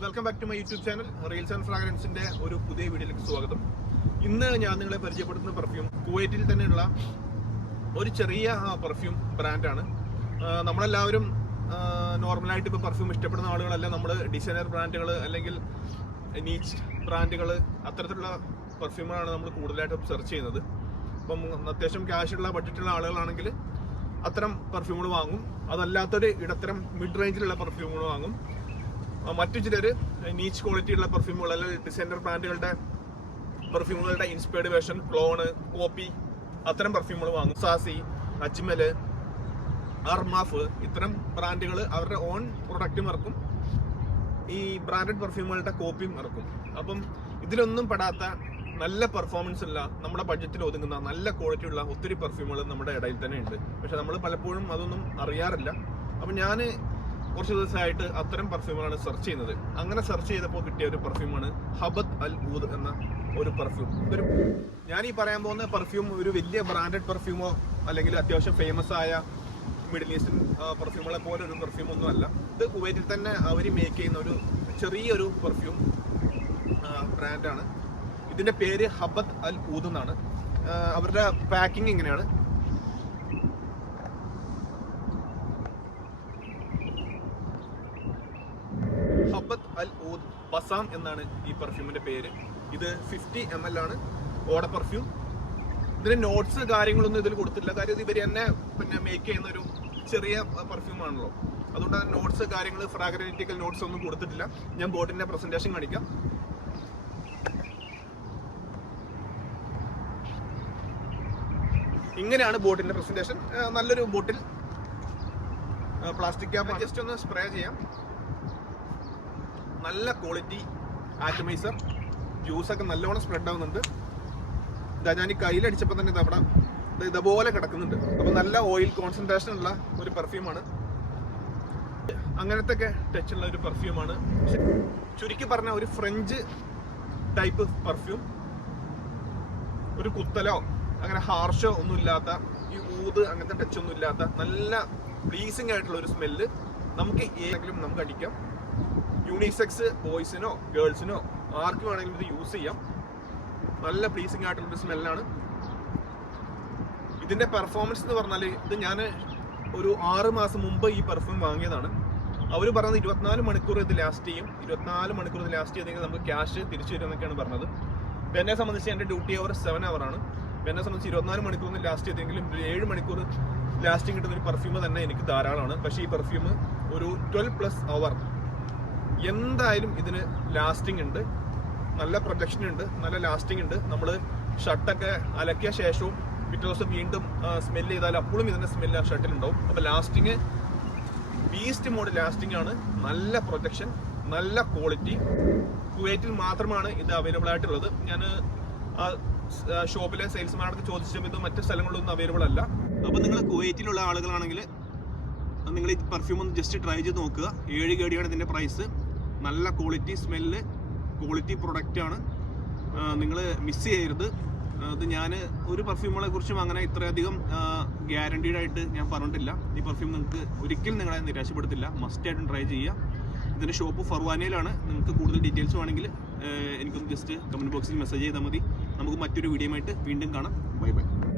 Welcome back to my YouTube channel reels and ഫ്രാഗ്രൻസിന്റെ ഒരു പുതിയ വീഡിയോയിലേക്ക് സ്വാഗതം. ഇന്ന് ഞാൻ നിങ്ങളെ പരിചയപ്പെടുത്തുന്ന പെർഫ്യൂം കുവൈറ്റിൽ തന്നെയുള്ള ഒരു ചെറിയ പെർഫ്യൂം ബ്രാൻഡാണ് നമ്മളെല്ലാവരും നോർമലായിട്ട് ഇപ്പോൾ പെർഫ്യൂം ഇഷ്ടപ്പെടുന്ന ആളുകളല്ല. നമ്മൾ ഡിസൈനർ ബ്രാൻഡുകൾ അല്ലെങ്കിൽ നീച്ച് ബ്രാൻഡുകൾ അത്തരത്തിലുള്ള പെർഫ്യൂമുകളാണ് നമ്മൾ കൂടുതലായിട്ട് സെർച്ച് ചെയ്യുന്നത്. അപ്പം അത്യാവശ്യം ക്യാഷുള്ള ബഡ്ജറ്റുള്ള ആളുകളാണെങ്കിൽ അത്തരം പെർഫ്യൂമുകൾ വാങ്ങും. അതല്ലാത്തൊരു ഇടത്തരം മിഡ് റേഞ്ചിലുള്ള പെർഫ്യൂമുകൾ വാങ്ങും. മറ്റു ചിലർ നീച്ച് ക്വാളിറ്റി ഉള്ള പെർഫ്യൂമുകൾ അല്ലെങ്കിൽ ഡിസൈനർ ബ്രാൻഡുകളുടെ പെർഫ്യൂമുകളുടെ ഇൻസ്പയർഡ് വേർഷൻ ക്ലോണ് കോപ്പി അത്തരം പെർഫ്യൂമുകൾ വാങ്ങും. സാസി അജ്മൽ അർമാഫ് ഇത്തരം ബ്രാൻഡുകൾ അവരുടെ ഓൺ പ്രൊഡക്റ്റും ഇറക്കും ഈ ബ്രാൻഡഡ് പെർഫ്യൂമുകളുടെ കോപ്പിയും ഇറക്കും അപ്പം ഇതിലൊന്നും പെടാത്ത നല്ല പെർഫോമൻസ് ഉള്ള നമ്മുടെ ബഡ്ജറ്റിൽ ഒതുങ്ങുന്ന നല്ല ക്വാളിറ്റി ഉള്ള ഒത്തിരി പെർഫ്യൂമുകൾ നമ്മുടെ ഇടയിൽ തന്നെ ഉണ്ട്. പക്ഷെ നമ്മൾ പലപ്പോഴും അതൊന്നും അറിയാറില്ല. അപ്പം ഞാൻ കുറച്ച് ദിവസമായിട്ട് അത്തരം പെർഫ്യൂമുകളാണ് സെർച്ച് ചെയ്യുന്നത്. അങ്ങനെ സെർച്ച് ചെയ്തപ്പോൾ കിട്ടിയ ഒരു പെർഫ്യൂമാണ് ഹബത് അൽ ഊദ് എന്ന ഒരു പെർഫ്യൂം ഇതൊരു ഞാൻ ഈ പറയാൻ പോകുന്ന പെർഫ്യൂം ഒരു വലിയ ബ്രാൻഡഡ് പെർഫ്യൂമോ അല്ലെങ്കിൽ അത്യാവശ്യം ഫേമസ് ആയ മിഡിൽ ഈസ്റ്റൻ പെർഫ്യൂമുകളെ പോലെ ഒരു പെർഫ്യൂം ഒന്നും അല്ല. ഇത് കുവൈറ്റിൽ തന്നെ അവർ മേക്ക് ചെയ്യുന്ന ഒരു ചെറിയൊരു പെർഫ്യൂം ബ്രാൻഡാണ് ഇതിന്റെ പേര് ഹബത്ത് അൽ ഊദ് എന്നാണ്. അവരുടെ പാക്കിംഗ് ഇങ്ങനെയാണ്. ഹബത്ത് അൽ ഊദ് ബസാം എന്നാണ് ഈ പെർഫ്യൂമിന്റെ പേര്. ഇത് ഫിഫ്റ്റി എം എൽ ആണ്. ഓട പെർഫ്യൂം ഇതിന് നോട്ട്സ് കാര്യങ്ങളൊന്നും ഇതിൽ കൊടുത്തില്ല കാര്യം ഇത് ഇവർ തന്നെ പിന്നെ മേക്ക് ചെയ്യുന്ന ഒരു ചെറിയ പെർഫ്യൂം ആണല്ലോ. അതുകൊണ്ട് നോട്ട്സ് കാര്യങ്ങൾ ഫ്രാഗ്രനറ്റിക്കൽ നോട്ട്സ് ഒന്നും കൊടുത്തിട്ടില്ല. ഞാൻ ബോട്ടിന്റെ പ്രസന്റേഷൻ കാണിക്കാം. ഇങ്ങനെയാണ് ബോട്ടിന്റെ പ്രസന്റേഷൻ നല്ലൊരു ബോട്ടിൽ പ്ലാസ്റ്റിക് ക്യാപ്പ് ജസ്റ്റ് ഒന്ന് സ്പ്രേ ചെയ്യാം. നല്ല ക്വാളിറ്റി ആറ്റമൈസർ. ജ്യൂസ് ഒക്കെ നല്ലോണം സ്പ്രെഡ് ആവുന്നുണ്ട്. ഇതാ ഞാൻ ഈ കയ്യിലടിച്ചപ്പോൾ തന്നെ ഇതവിടെ ഇതുപോലെ കിടക്കുന്നുണ്ട്. അപ്പോൾ നല്ല ഓയിൽ കോൺസെൻട്രേഷൻ ഉള്ള ഒരു പെർഫ്യൂമാണ് അങ്ങനത്തെ ഒക്കെ ടച്ച് ഉള്ള ഒരു പെർഫ്യൂമാണ് ചുരുക്കി പറഞ്ഞ ഒരു ഫ്രഞ്ച് ടൈപ്പ് പെർഫ്യൂം ഒരു കുത്തലോ അങ്ങനെ ഹാർഷോ ഒന്നും ഇല്ലാത്ത ഈ ഊത് അങ്ങനത്തെ ടച്ച് ഒന്നും ഇല്ലാത്ത നല്ല പ്ലീസിംഗ് ആയിട്ടുള്ള ഒരു സ്മെല്ല് നമുക്ക് ഏതെങ്കിലും നമുക്ക് അടിക്കാം. യൂണിസെക്സ് ബോയ്സിനോ ഗേൾസിനോ ആർക്കും വേണമെങ്കിലും ഇത് യൂസ് ചെയ്യാം. നല്ല പ്ലീസിങ് ആയിട്ടുള്ള ഒരു സ്മെല്ലാണ് ഇതിന്റെ പെർഫോമൻസ് എന്ന് പറഞ്ഞാൽ ഇത് ഞാൻ ഒരു ആറ് മാസം മുമ്പ് ഈ പെർഫ്യൂം വാങ്ങിയതാണ്. അവർ പറഞ്ഞത് ഇരുപത്തിനാല് മണിക്കൂർ ഇത് ലാസ്റ്റ് ചെയ്യും. ഇരുപത്തിനാല് മണിക്കൂർ ഇത് ലാസ്റ്റ് ചെയ്തെങ്കിൽ നമുക്ക് ക്യാഷ് തിരിച്ചു തരും എന്നൊക്കെയാണ് പറഞ്ഞത്. എന്നെ സംബന്ധിച്ച് എന്റെ ഡ്യൂട്ടി അവർ സെവൻ ആണ്. എന്നെ സംബന്ധിച്ച് ഇരുപത്തിനാല് മണിക്കൂറിന് ലാസ്റ്റ് ചെയ്തെങ്കിലും ഏഴ് മണിക്കൂർ ലാസ്റ്റിംഗ് കിട്ടുന്ന ഒരു പെർഫ്യൂം തന്നെ എനിക്ക് ധാരാളമാണ്. പക്ഷേ ഈ പെർഫ്യൂം ഒരു ട്വൽവ് പ്ലസ് അവർ എന്തായാലും ഇതിന് ലാസ്റ്റിംഗ് ഉണ്ട്. നല്ല പ്രൊട്ടക്ഷൻ ഉണ്ട് നല്ല ലാസ്റ്റിംഗ് ഉണ്ട്. നമ്മൾ ഷർട്ടൊക്കെ അലക്കിയ ശേഷവും പിറ്റേ ദിവസം വീണ്ടും സ്മെല്ല് ചെയ്താൽ അപ്പോഴും ഇതിന്റെ സ്മെല്ല് ആ ഷർട്ടിൽ ഉണ്ടാവും. ലാസ്റ്റിങ് ബീസ്റ്റ് മോഡ് ലാസ്റ്റിംഗ് ആണ്. നല്ല പ്രൊട്ടക്ഷൻ നല്ല ക്വാളിറ്റി കുവൈറ്റിൽ മാത്രമാണ് ഇത് അവൈലബിൾ ആയിട്ടുള്ളത്. ഞാൻ ഷോപ്പിലെ സെയിൽസ്മാനോട് ചോദിച്ചപ്പോൾ ഇത് മറ്റു സ്ഥലങ്ങളിലൊന്നും അവൈലബിൾ അല്ല. അപ്പോൾ നിങ്ങൾ കുവൈറ്റിലുള്ള ആളുകളാണെങ്കിൽ നിങ്ങൾ ഈ പെർഫ്യൂം ഒന്ന് ജസ്റ്റ് ട്രൈ ചെയ്ത് നോക്കുക. ഏഴ് കേടിയാണ് ഇതിന്റെ പ്രൈസ് നല്ല ക്വാളിറ്റി സ്മെല്ല് ക്വാളിറ്റി പ്രൊഡക്റ്റ് ആണ്. നിങ്ങൾ മിസ് ചെയ്യരുത്. അത് ഞാൻ ഒരു പെർഫ്യൂമുകളെ കുറിച്ചും അങ്ങനെ ഇത്രയധികം ഗ്യാരണ്ടീഡ് ആയിട്ട് ഞാൻ പറഞ്ഞിട്ടില്ല. ഈ പെർഫ്യൂം നിങ്ങൾക്ക് ഒരിക്കലും നിങ്ങളെ നിരാശപ്പെടുത്തില്ല. മസ്റ്റ് ആയിട്ടും ട്രൈ ചെയ്യുക ഇതിന്റെ ഷോപ്പ് ഫർവാനയിലാണ്. നിങ്ങൾക്ക് കൂടുതൽ ഡീറ്റെയിൽസ് വേണമെങ്കിൽ എനിക്കൊന്ന് ജസ്റ്റ് കമന്റ് ബോക്സിൽ മെസ്സേജ് ചെയ്താൽ മതി. നമുക്ക് മറ്റൊരു വീഡിയോ ആയിട്ട് വീണ്ടും കാണാം. Bye bye